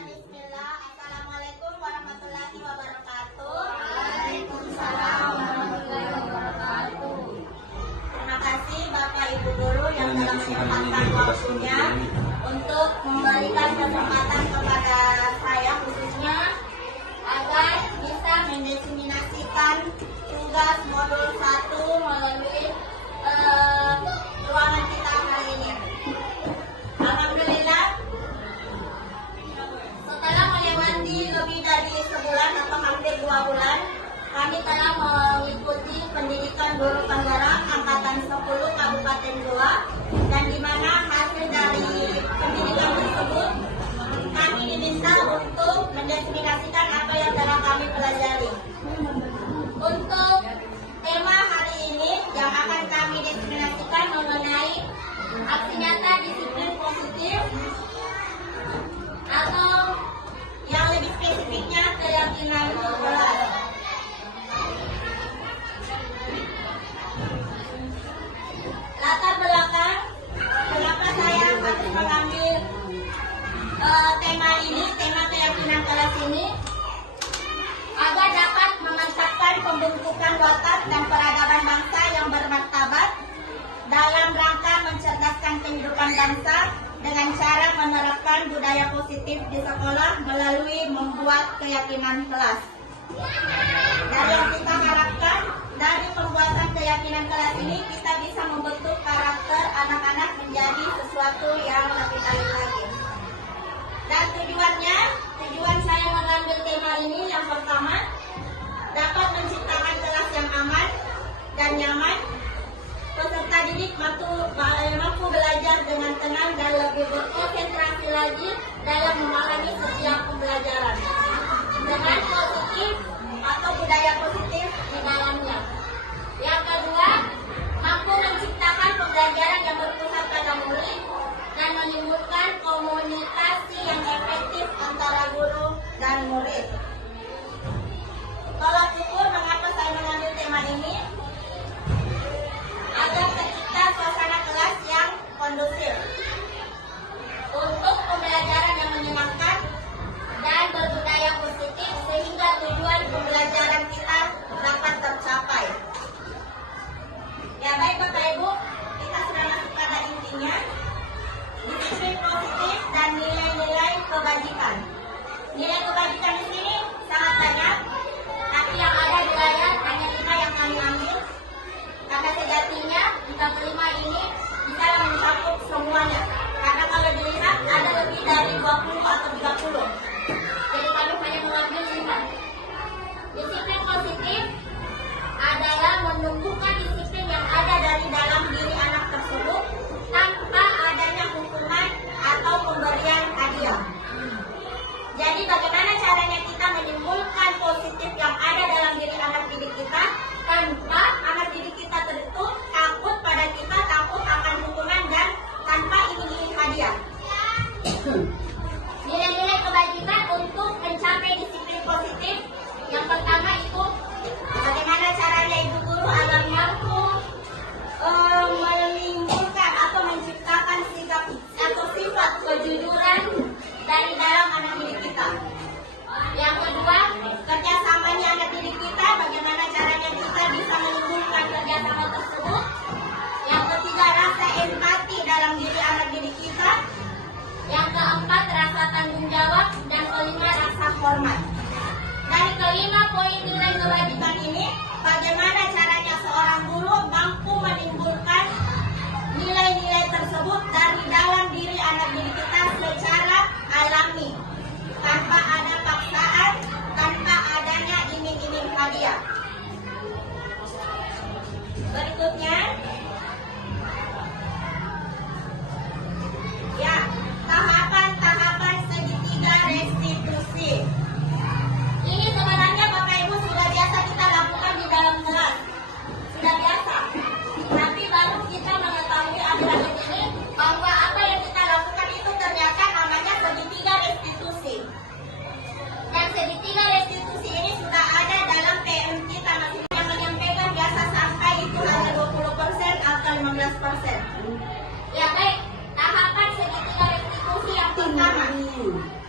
Bismillah. Assalamualaikum warahmatullahi wabarakatuh. Waalaikumsalam warahmatullahi wabarakatuh. Terima kasih Bapak Ibu Guru yang telah menyempatkan waktunya untuk memberikan kesempatan kepada saya khususnya agar bisa mendiseminasikan tugas modul 1 melalui ruangan kita hari ini. Alhamdulillah, setelah melewati lebih dari sebulan atau hampir 2 bulan, kami telah mengikuti pendidikan guru penggerak angkatan 10 Kabupaten Goa, dan di mana hasil dari pendidikan tersebut kami diminta untuk mendiseminasikan apa yang telah kami pelajari. Untuk tema hari ini yang akan kami diseminasikan mengenai aksi nyata disiplin positif, atau yang lebih spesifiknya keyakinan kelas. Latar belakang kenapa saya harus mengambil tema ini, tema keyakinan kelas ini, agar dapat memantapkan pembentukan watak dan peradaban bangsa yang bermartabat dalam rangka mencerdaskan kehidupan bangsa dengan cara menerapkan budaya positif di sekolah melalui membuat keyakinan kelas. Dari yang kita harapkan dari pembuatan keyakinan kelas ini, kita bisa membentuk karakter anak-anak menjadi sesuatu yang lebih baik lagi. Dan tujuan saya mengambil tema ini yang pertama, dapat menciptakan kelas yang aman dan nyaman. Peserta didik mampu belajar dengan tenang dan lebih berkonsentrasi lagi dalam memahami setiap pembelajaran dengan positif atau budaya positif di dalamnya. Yang kedua, mampu menciptakan pembelajaran yang berpusat pada murid dan menimbulkan komunikasi yang efektif antara guru dan murid. Tolak ukur mengapa saya mengambil tema ini, agar tercipta suasana kelas yang kondusif untuk pembelajaran yang menyenangkan dan berbudaya positif, sehingga tujuan pembelajaran kita dapat tercapai. Ya baik Bapak Ibu, kita sudah masuk pada intinya, disiplin positif dan nilai-nilai kebajikan. Nilai kebajikan di sini sangat banyak, tapi yang ada di layar hanya 5 yang kami ambil. Karena sejatinya jika kelima ini bisa mencakup semuanya. Karena kalau dilihat ada lebih dari 20 atau 30. Jadi kami hanya mengambil 5. Disiplin positif adalah menumbuhkan disiplin yang ada dari dalam diri anak tersebut tanpa adanya hukuman atau pemberian hadiah. Jadi bagaimana caranya kita menimbulkan positif yang ada dalam diri anak didik kita tanpa anak didik kita itu takut pada kita, takut akan hukuman, dan tanpa iming-iming hadiah. Nilai-nilai kebajikan untuk mencapai disiplin positif, yang pertama itu bagaimana caranya ibu guru agar mampu menimbulkan atau menciptakan sikap atau sifat kejujuran dari dalam anak didik kita. Yang kedua, kerjasamanya anak didik kita, bagaimana caranya kita bisa menimbulkan kerjasama tersebut. Yang ketiga, rasa empati dalam diri anak didik kita. Yang keempat, rasa tanggung jawab. Dan kelima, rasa hormat. Dari kelima poin nilai kebajikan ini, bagaimana caranya seorang guru mampu menimbulkan nilai-nilai tersebut dari dalam diri anak didik kita secara alami, tanpa ada paksaan, tanpa adanya iming-iming hadiah. Berikutnya, ya, tahapan-tahapan segitiga restitusi. Ini sebenarnya Bapak Ibu sudah biasa kita lakukan di dalam kelas, sudah biasa. Tapi baru kita mengetahui akhir-akhir ini bahwa apa yang kita lakukan itu ternyata namanya segitiga restitusi. Dan segitiga restitusi ini sudah ada dalam PM kita, masih yang menyampaikan biasa sampai itu hanya 20% atau 15%. Ya baik, tahapan segitiga restitusi yang pertama,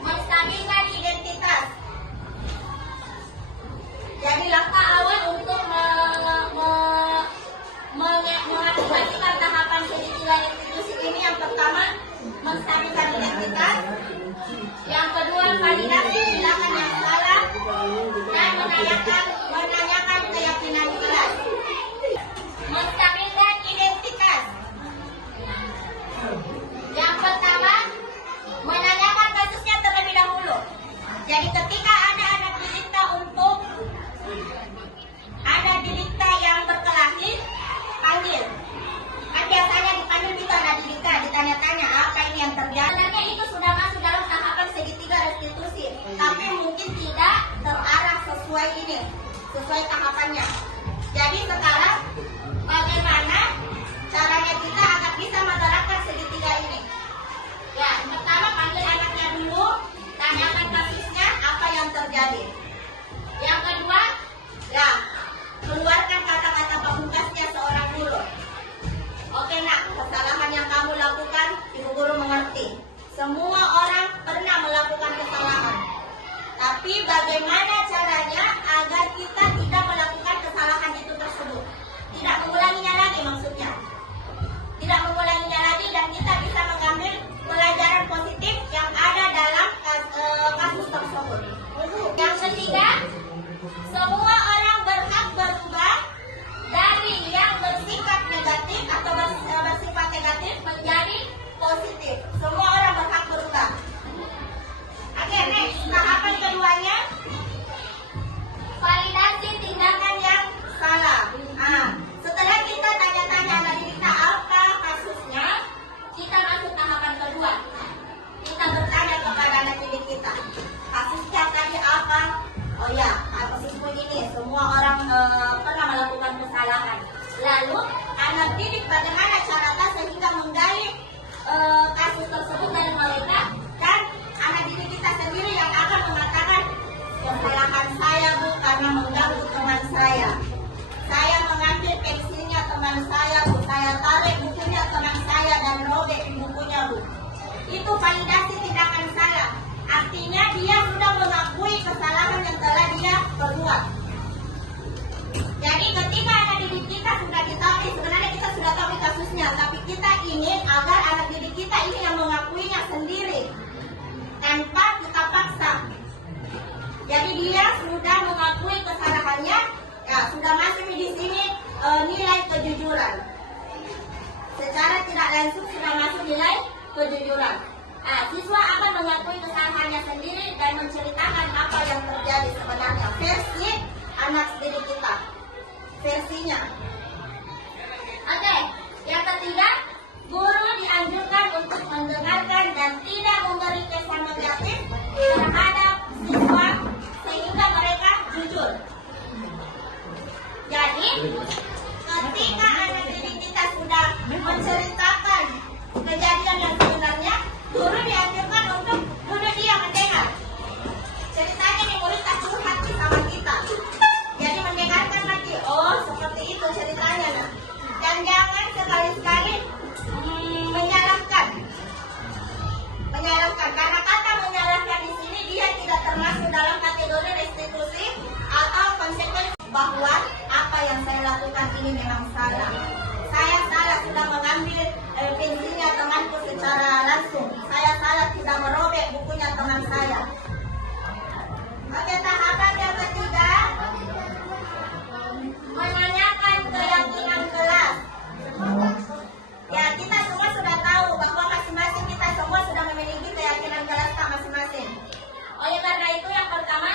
menstabilkan Jadi langkah awal untuk mengaplikasikan tahapan segitiga institusi ini, yang pertama menstabilkan identitas, yang kedua validasi tindakan yang salah, dan menanyakan keyakinan kelas. Menstabilkan identitas. Yang pertama, menanyakan kasusnya terlebih dahulu. Jadi ketika ada anak didikta yang berkelahi, panggil. Kan biasanya dipanggil juga anak didikta, ditanya-tanya apa ini yang terjadi. Sebenarnya itu sudah masuk dalam tahapan segitiga restitusi, tapi mungkin tidak terarah sesuai tahapannya. Jadi sekarang bagaimana caranya kita agar bisa menerapkan segitiga ini? Ya, pertama panggil anaknya dulu, tanyakan kasusnya apa yang terjadi. Yang kedua, ya, keluarkan kata-kata pamungkasnya seorang guru. Oke nak, kesalahan yang kamu lakukan, ibu guru mengerti. Semua orang pernah melakukan kesalahan. Tapi bagaimana caranya agar kita tidak melakukan kesalahan itu tersebut? Tidak mengulanginya lagi maksudnya. Tidak mengulanginya lagi, dan kita bisa mengambil pelajaran positif yang ada dalam kasus tersebut. Yang ketiga, semua orang berhak berubah dari yang bersifat negatif atau bersifat negatif menjadi positif. Semua orang berhak berubah. Oke, next. Tahapan keduanya, validasi tindakan yang salah. Setelah kita tanya-tanya anak didikta apa kasusnya, kita masuk tahapan kedua. Kita bertanya kepada anak didik kita, kasusnya tadi apa? Oh ya, kasusku ini, semua orang pernah melakukan kesalahan. Lalu anak didik bagaimana caranya sehingga menggali kasus tersebut dari mereka, dan anak didik kita sendiri yang akan mengatakan, kesalahan saya bu karena mengganggu teman saya. Saya mengambil pensilnya teman saya bu, saya tarik bukunya teman saya dan robek bukunya bu. Itu validasi tindakan salah. Artinya dia sudah mengakui kesalahan yang telah dia perbuat. Jadi ketika anak didik kita sudah ditahui, sebenarnya kita sudah tahu kasusnya, tapi kita ingin agar anak didik kita ini yang mengakuinya sendiri tanpa kita paksa. Jadi dia sudah mengakui kesalahannya, ya sudah masuk di sini nilai kejujuran. Secara tidak langsung sudah masuk nilai kejujuran. Siswa akan mengakui kesalahannya sendiri dan menceritakan apa yang terjadi sebenarnya, versi anak didik kita, versinya. Oke, yang ketiga, guru dianjurkan untuk mendengarkan dan tidak memberi kesan negatif terhadap siswa sehingga mereka jujur. Jadi, ketika anak didik kita sudah menceritakan kejadian yang sebenarnya, guru dianjurkan untuk duduk diam mendengar. Ceritanya nih murid tak curhat sama kita. Jadi mendengarkan lagi, oh seperti itu ceritanya. Nah. Dan jangan sekali-sekali menyalahkan. Karena kata menyalahkan di sini dia tidak termasuk dalam kategori restitusi atau konsekuensi bahwa apa yang saya lakukan ini memang salah. Saya salah sudah mengambil pensilnya temanku secara langsung. Saya salah tidak merobek bukunya teman saya. Oke, tahapan yang ketiga, menanyakan keyakinan kelas. Ya, kita semua sudah tahu bahwa masing-masing kita semua sudah memiliki keyakinan kelas masing-masing. Oleh karena itu, yang pertama,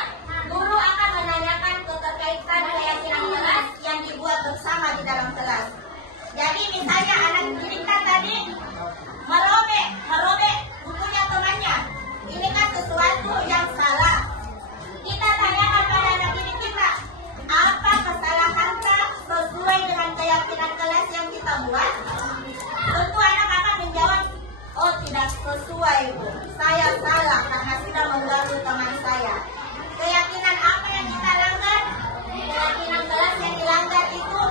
guru akan menanyakan keterkaitan keyakinan kelas yang dibuat bersama di dalam kelas. Jadi misalnya anak didik tadi merobek bukunya temannya. Ini kan sesuatu yang salah. Kita tanyakan pada anak didik kita, apa kesalahankah sesuai dengan keyakinan kelas yang kita buat? Tentu anak akan menjawab, oh tidak sesuai bu, saya salah karena sudah mengganggu teman saya. Keyakinan apa yang kita langgar? Keyakinan kelas yang dilanggar itu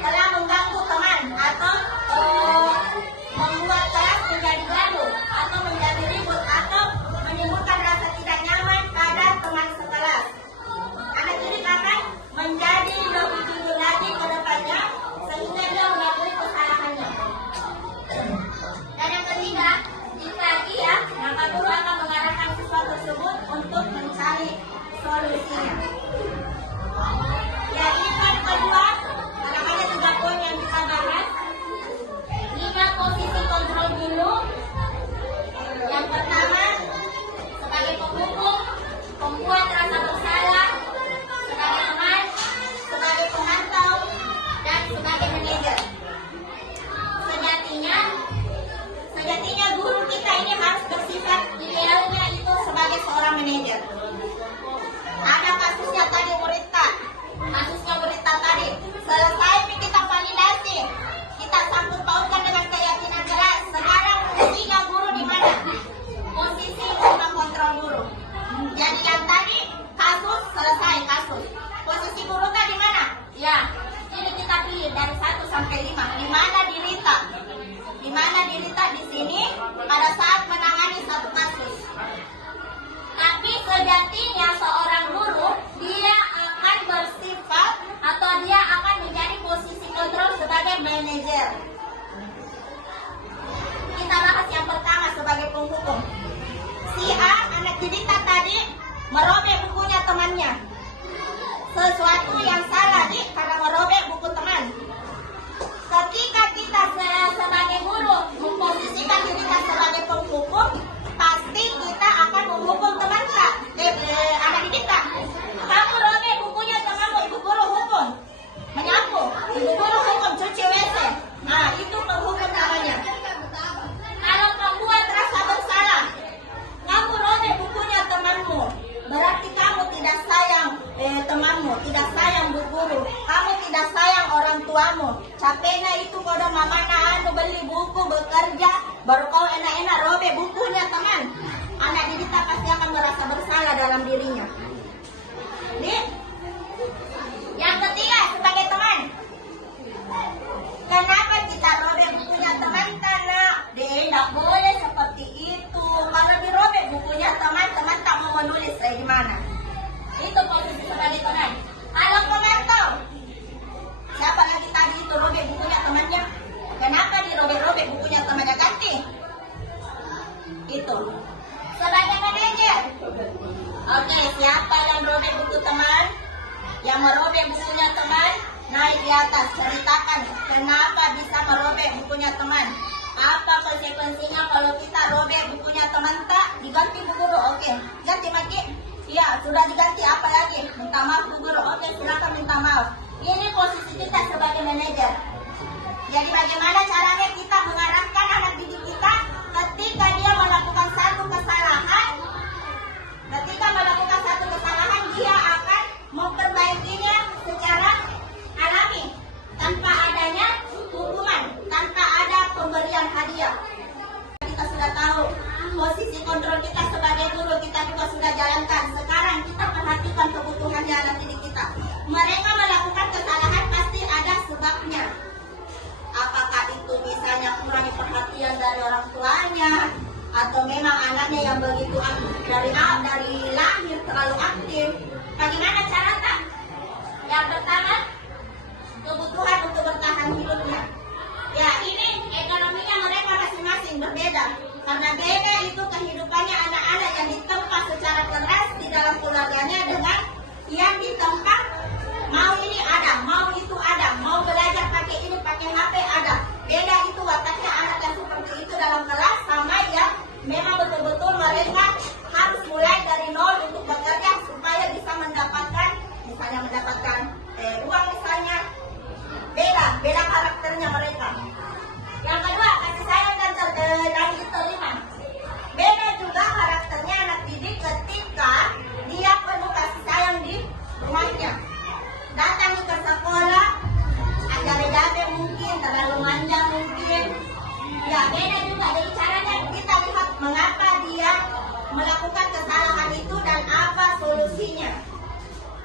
telah mengganggu teman atau membuat kelas menjadi gaduh atau menjadi ribut atau menimbulkan rasa tidak nyaman pada sampai 5. Di mana dirita? Di mana dirita di sini pada saat menangani satu kasus. Tapi sejatinya seorang guru dia akan bersifat atau dia akan menjadi posisi kontrol sebagai manajer. Kita bahas yang pertama sebagai penghukum. Si A, anak didikta tadi, merobek bukunya temannya. Sesuatu yang salah karena merobek buku teman. Ketika kita sebagai guru memposisikan diri kita sebagai penghukum, pasti kita akan menghukum teman kita, anak didik kita. Kamu robek bukunya temanmu, ibu guru hukum. Menyapu, ibu guru hukum cuci WC. Nah, itu penghukum namanya. Kalau pembuat rasa bersalah, kamu robek bukunya temanmu, berarti kamu tidak sayang temanmu, tidak sayang bu guru, kamu tidak sayang orang tuamu. Capeknya itu kalau mama anu beli buku bekerja, baru kau enak-enak robek bukunya teman. Anak didik pasti akan merasa bersalah dalam dirinya. Nih, yang ketiga sebagai teman. Kenapa kita robek bukunya teman? Karena tidak boleh seperti itu. Kalau dirobek bukunya teman-teman tak mau menulis gimana? Itu posisi sebagai teman. Kalau pemantau, siapa lagi tadi itu robek bukunya temannya? Kenapa dirobek-robek bukunya temannya? Ganti. Itu. Sebagai manajer. Oke, siapa yang robek buku teman? Yang merobek bukunya teman? Naik di atas, ceritakan kenapa bisa merobek bukunya teman. Apa konsekuensinya kalau kita robek bukunya teman tak? Diganti bu guru, oke. Ganti Maki? Ya, sudah diganti, apa lagi? Minta maaf bu guru, oke silakan minta maaf. Ini posisi kita sebagai manajer. Jadi bagaimana caranya kita mengarahkan anak didik kita ketika dia melakukan satu kesalahan? Ketika melakukan satu kesalahan, dia akan memperbaikinya secara alami, tanpa adanya hukuman, tanpa ada pemberian hadiah. Kita sudah tahu posisi kontrol kita sebagai guru, kita juga sudah jalankan. Sekarang kita perhatikan kebutuhannya anak didik kita. Mereka melakukan kesalahan pasti ada sebabnya. Apakah itu misalnya kurangnya perhatian dari orang tuanya, atau memang anaknya yang begitu dari lahir terlalu aktif? Bagaimana cara tak? Yang pertama, kebutuhan untuk bertahan hidupnya. Ya, ini ekonominya mereka masing-masing berbeda. Karena beda itu kehidupannya anak-anak yang ditempa secara keras di dalam keluarganya dengan yang ditempa mau ini ada, mau itu ada, mau belajar pakai ini, pakai HP ada. Beda itu wataknya anak yang seperti itu dalam kelas sama yang memang betul-betul mereka harus mulai dari nol untuk bekerja supaya bisa mendapatkan, misalnya mendapatkan uang misalnya. Beda karakternya mereka. Yang kedua, kasih sayang dan diterima. Beda juga karakternya anak didik ketika dia penuh kasih sayang di rumahnya. Datang ke sekolah, ajar-ajar mungkin, terlalu manja mungkin. Ya, beda juga. Jadi caranya kita lihat mengapa dia melakukan kesalahan itu dan apa solusinya.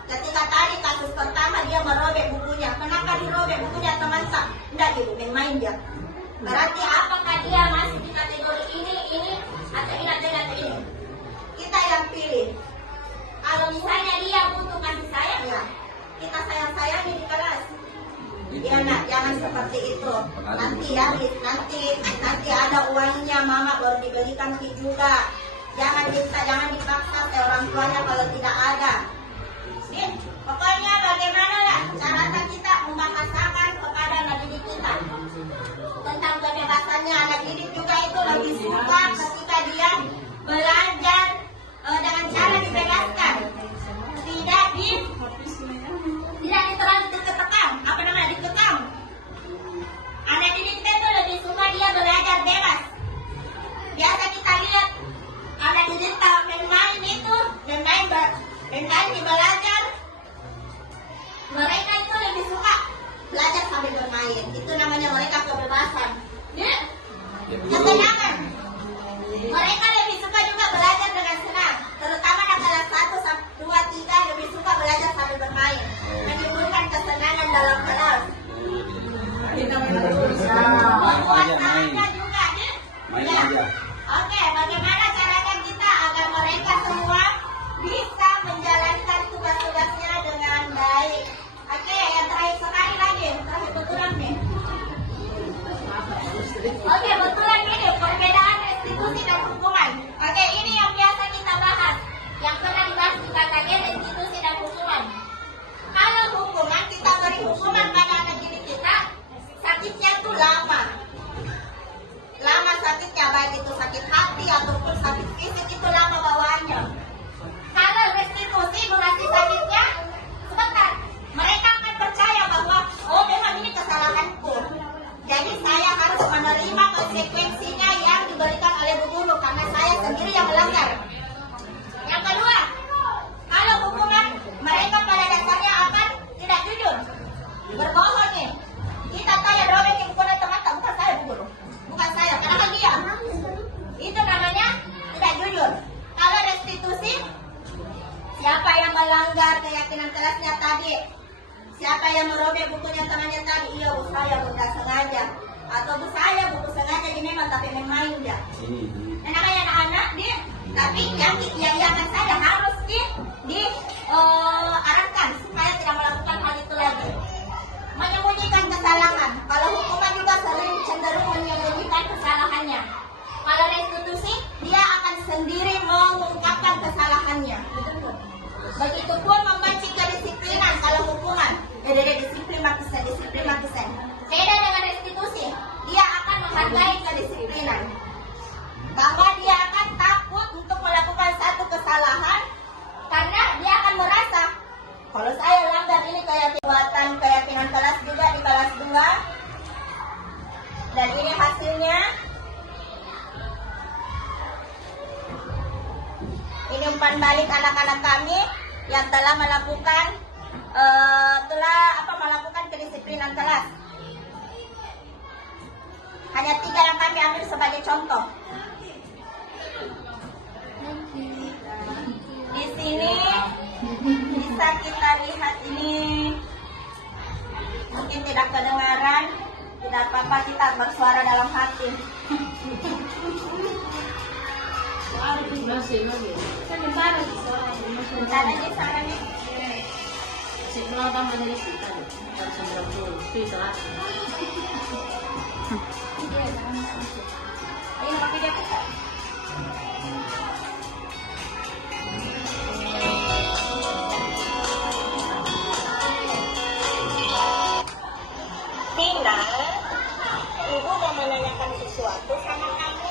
Ketika tadi kasus pertama dia merobek bukunya, kenapa dirobek bukunya teman tak? Tidak dirobek, main dia. Berarti apakah dia masih di kategori ini, atau ini? Kita yang pilih. Kalau misalnya dia butuh kasih sayang, ya kita sayang-sayangi di kelas. Ya nak, jangan seperti itu. Nanti ada uangnya, mama baru dibelikan juga. Jangan dipaksa ke orang tuanya kalau tidak ada. Pokoknya bagaimana lah cara kita membahasakan kepada anak didik kita tentang kebebasannya. Anak didik juga itu lebih suka ketika dia belajar dengan cara dibebaskan, tidak terlalu dikekang. Apa namanya, dikekang. Anak didik kita itu lebih suka dia belajar bebas. Biasa kita lihat anak didik bermain itu, bermain di belajar. Mereka itu lebih suka belajar sambil bermain. Itu namanya mereka kebebasan. Ketenangan. Mereka lebih suka juga belajar dengan senang. Terutama anak kelas 1, 2, 3 lebih suka belajar sambil bermain. Menimbulkan kesenangan dalam kelas. Membuat saja juga, Dik. Main Ya. aja. Oke, bagaimana caranya kita agar mereka semua bisa menjalankan tugas-tugasnya dengan baik? Oke, yang terakhir sekali lagi, terakhir betulan nih. Oke, betulan ini perbedaan restitusi dan hukuman. Oke, ini yang biasa kita bahas, yang pernah dibahas di KKG, restitusi dan hukuman. Kalau hukuman, kita beri hukuman pada anak didik kita, sakitnya itu lama sakitnya, baik itu sakit hati ataupun sakit fisik, itu lama bawaannya. Kalau restitusi durasi sakitnya sebentar, mereka akan percaya bahwa oh memang ini kesalahanku, jadi saya harus menerima konsekuensinya yang diberikan oleh Bu Guru karena saya sendiri yang melanggar. Yang kedua, kalau hukuman, mereka pada dasarnya akan tidak jujur, berbohong nih. Kita tanya berapa yang hukuman teman-teman, bukan saya Bu Guru, bukan saya, karena dia itu namanya tidak jujur. Kalau restitusi, siapa yang melanggar keyakinan kelasnya tadi, siapa yang merobek bukunya temannya tadi, iya Bu saya bukan sengaja, atau Bu saya buku sengaja ini memang tapi main dia. Nah, namanya anak-anak dia, tapi yang akan saya harus diarahkan supaya tidak melakukan hal itu lagi. Menyembunyikan kesalahan. Kalau hukuman juga sering cenderung menyembunyikan kesalahannya. Kalau restitusi, dia akan sendiri mengungkapkan kesalahannya. Begitupun membenci kedisiplinan. Kalau hukuman, disiplin makisen. Beda dengan restitusi, dia akan menghargai kedisiplinan. Bahwa dia akan takut untuk melakukan satu kesalahan karena dia akan merasa kalau saya langgar ini kayak keyakinan kelas juga di kelas 2 dan ini hasilnya. Ini umpan balik anak-anak kami yang telah melakukan kedisiplinan kelas. Hanya 3 yang kami ambil sebagai contoh. Di sini bisa kita lihat ini mungkin tidak kedengaran, tidak apa-apa, kita bersuara dalam hati. Sebentar aja sana nih. Ayo pakai dia kita. Tina, Ibu mau menanyakan sesuatu sama kamu.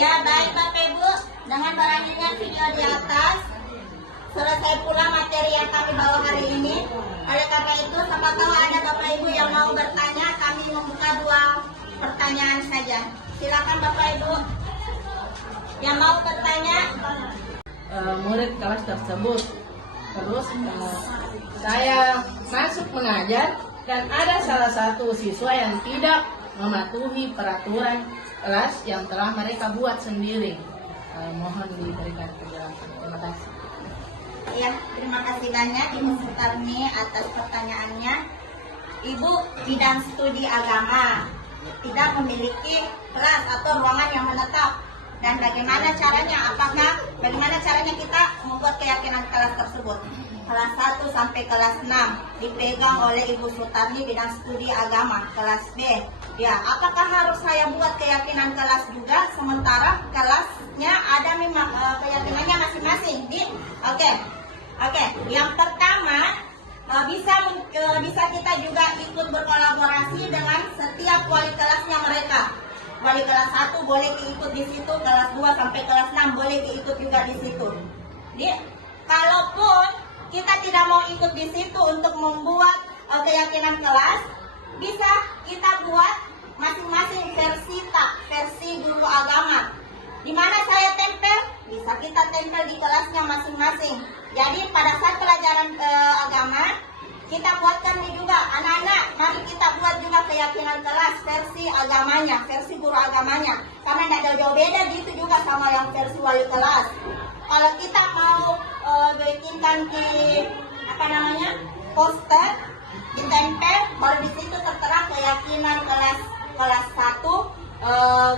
Ya, baik Bapak Ibu, dengan berlanjutnya video di atas, selesai pula materi yang kami bawa hari ini. Oleh karena itu, siapa tahu ada Bapak Ibu yang mau bertanya, kami membuka 2 pertanyaan saja. Silakan Bapak Ibu yang mau bertanya. Murid kelas tersebut. Terus saya masuk mengajar dan ada salah satu siswa yang tidak mematuhi peraturan kelas yang telah mereka buat sendiri. Mohon diberikan penjelasan. Terima kasih. Ya, terima kasih banyak Ibu Sutarmi atas pertanyaannya. Ibu bidang studi agama, tidak memiliki kelas atau ruangan yang menetap. Dan bagaimana caranya kita membuat keyakinan kelas tersebut? Kelas 1 sampai kelas 6 dipegang oleh Ibu Sutarmi bidang studi agama. Kelas B, ya, apakah harus saya buat keyakinan kelas juga sementara kelasnya ada memang keyakinannya masing-masing? Oke. Yang pertama, bisa kita juga ikut berkolaborasi dengan setiap wali kelasnya mereka. Wali kelas 1 boleh diikut di situ, kelas 2 sampai kelas 6 boleh diikut juga di situ. Jadi, kalaupun kita tidak mau ikut di situ untuk membuat keyakinan kelas, bisa kita buat masing-masing versi guru agama. Di mana saya tempel, bisa kita tempel di kelasnya masing-masing. Jadi pada saat pelajaran agama, kita buatkan juga anak-anak, mari kita buat juga keyakinan kelas versi agamanya, versi guru agamanya. Karena tidak jauh beda gitu juga sama yang versi wali kelas. Kalau kita mau bikinkan di poster, ditempel, baru di situ tertera keyakinan kelas 1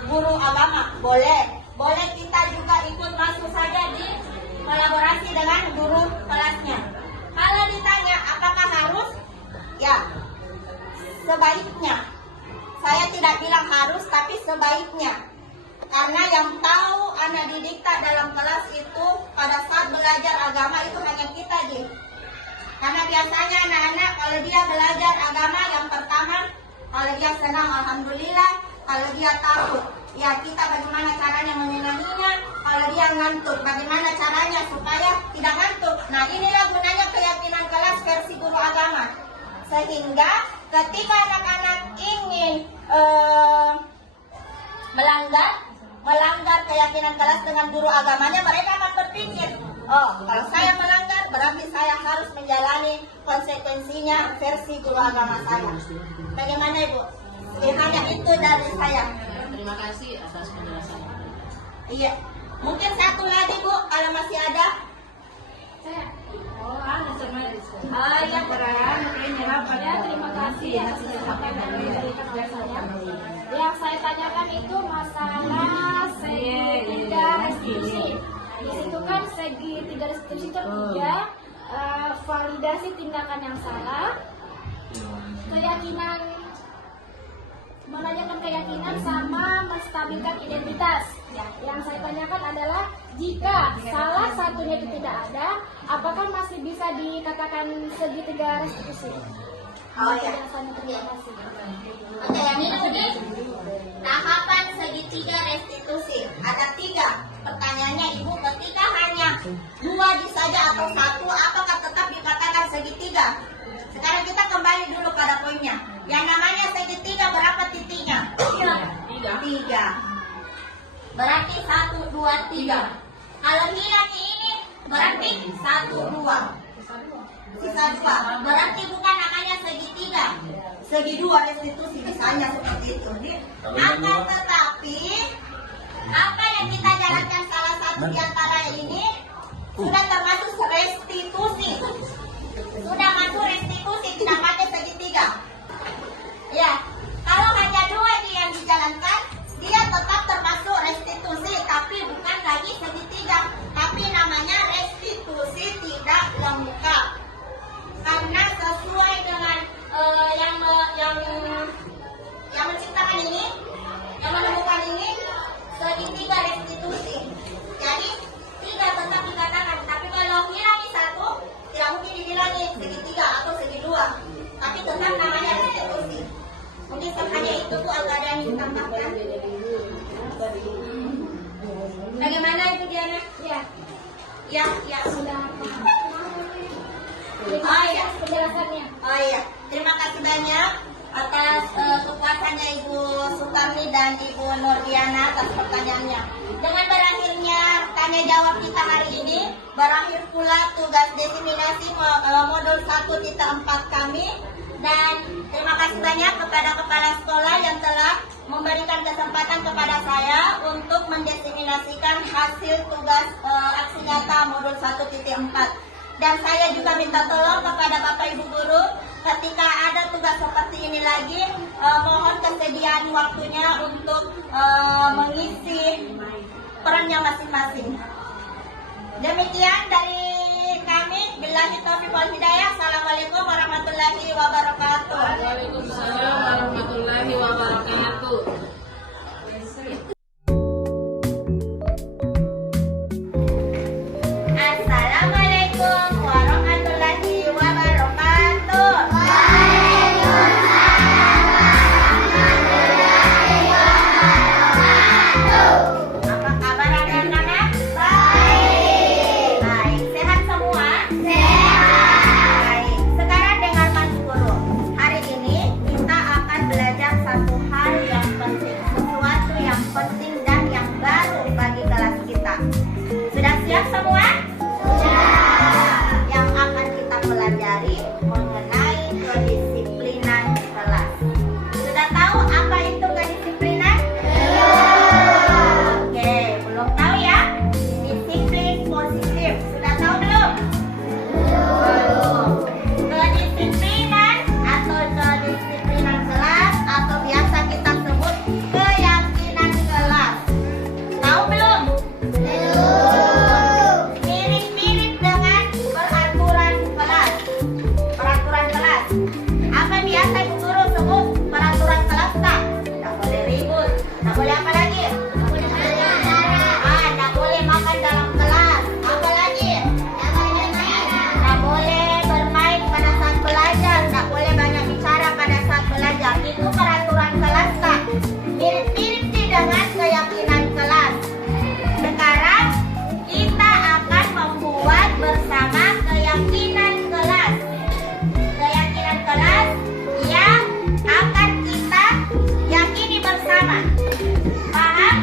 guru agama. Boleh kita juga ikut masuk saja di kolaborasi dengan guru kelasnya. Kalau ditanya apakah harus? Ya, sebaiknya. Saya tidak bilang harus, tapi sebaiknya. Karena yang tahu anak didikta dalam kelas itu pada saat belajar agama itu hanya kita, Ji. Karena biasanya anak-anak kalau dia belajar agama yang pertama, kalau dia senang alhamdulillah, kalau dia takut, ya kita bagaimana caranya menyenanginya. Kalau dia ngantuk, bagaimana caranya supaya tidak ngantuk. Nah, inilah gunanya keyakinan kelas versi guru agama. Sehingga ketika anak-anak ingin melanggar keyakinan kelas dengan guru agamanya, mereka akan berpikir, oh, kalau saya melanggar berarti saya harus menjalani konsekuensinya versi guru agama saya. Bagaimana Ibu? Hanya itu dari saya. Terima kasih atas penjelasannya. Iya. Mungkin satu lagi Bu, kalau masih ada. Ya, terima kasih atas penjelasan dari kepada saya. Yang saya tanyakan itu masalah segi 3 restitusi. Di situ kan segi 3 restitusi itu 3 validasi tindakan yang salah, menanyakan keyakinan sama menstabilkan identitas. Ya, yang saya tanyakan adalah jika salah satunya itu tidak ada, apakah masih bisa dikatakan segi 3 restitusi? Oh ya. Terima kasih. Oke, yang ini Budi. Tahapan segitiga restitusi. Ada 3. Pertanyaannya Ibu, ketika hanya 2 saja atau 1, apakah tetap dikatakan segitiga? Sekarang kita kembali dulu pada poinnya. Yang namanya segitiga berapa titiknya? 3. Berarti 1, 2, 3. Kalau hilang ini berarti 1, 2. Sisa 2. Berarti bukan namanya segitiga. Segi 2 restitusi misalnya seperti itu. Akan tetapi apa yang kita jalankan salah satu di antara ini sudah termasuk restitusi. Sudah masuk restitusi, tidak pakai segitiga. Ya, kalau hanya 2 yang dijalankan, dia tetap termasuk restitusi, tapi bukan lagi segitiga, tapi namanya restitusi tidak lengkap. Karena sesuai dengan yang menciptakan ini, yang menemukan ini, segitiga restitusi. Jadi 3 tetap dikatakan, tapi kalau hilangi 1, tidak mungkin dibilangi segitiga atau segi 2, tapi tetap namanya restitusi. sudah paham. Terima Oh, kasih iya. atas penjelasannya. Oh iya, terima kasih banyak atas kepuasannya Ibu Sukarni dan Ibu Nurdiana atas pertanyaannya. Dengan berakhirnya tanya jawab kita hari ini, berakhir pula tugas diseminasi modul 1.4 kami. Dan terima kasih banyak kepada kepala sekolah yang telah memberikan kesempatan kepada saya untuk mendiseminasikan hasil tugas aksi nyata modul 1.4. Dan saya juga minta tolong kepada Bapak Ibu Guru, ketika ada tugas seperti ini lagi, mohon kesediaan waktunya untuk mengisi perannya masing-masing. Demikian dari kami. Billahi taufiq wal hidayah. Assalamualaikum warahmatullahi wabarakatuh. Waalaikumsalam warahmatullahi wabarakatuh. Assalamualaikum warahmatullahi wabarakatuh. Apa kabar anak-anak? Baik. Baik. Sehat semua? Sehat. Baik. Sekarang dengar Mas Guru. Hari ini kita akan belajar satu hal yang penting, sesuatu yang penting dan yang baru bagi kelas kita. Sudah siap semua? Yang akan kita pelajari mengenai kedisiplinan kelas. Sudah tahu apa itu kedisiplinan? Oke, belum tahu ya? Disiplin positif. Sudah tahu belum? Belum. Kedisiplinan atau kedisiplinan kelas atau biasa kita sebut keyakinan kelas. Tahu belum? Mirip-mirip dengan peraturan kelas. Peraturan kelas. Apa biasa Ibu Guru sebut peraturan kelas tak? Tidak boleh ribut. Tidak boleh apa lagi? Tidak boleh makan dalam kelas. Apa lagi? Tidak boleh bermain pada saat belajar. Tidak boleh banyak bicara pada saat belajar. Itu peraturan kelas tak? Mirip-mirip sih dengan keyakinan kelas. Sekarang kita akan membuat bersama keyakinan kelas. Keyakinan kelas yang akan kita yakini bersama. Paham?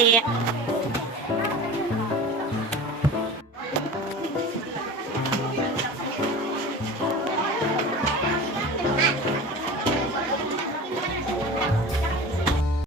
kasih.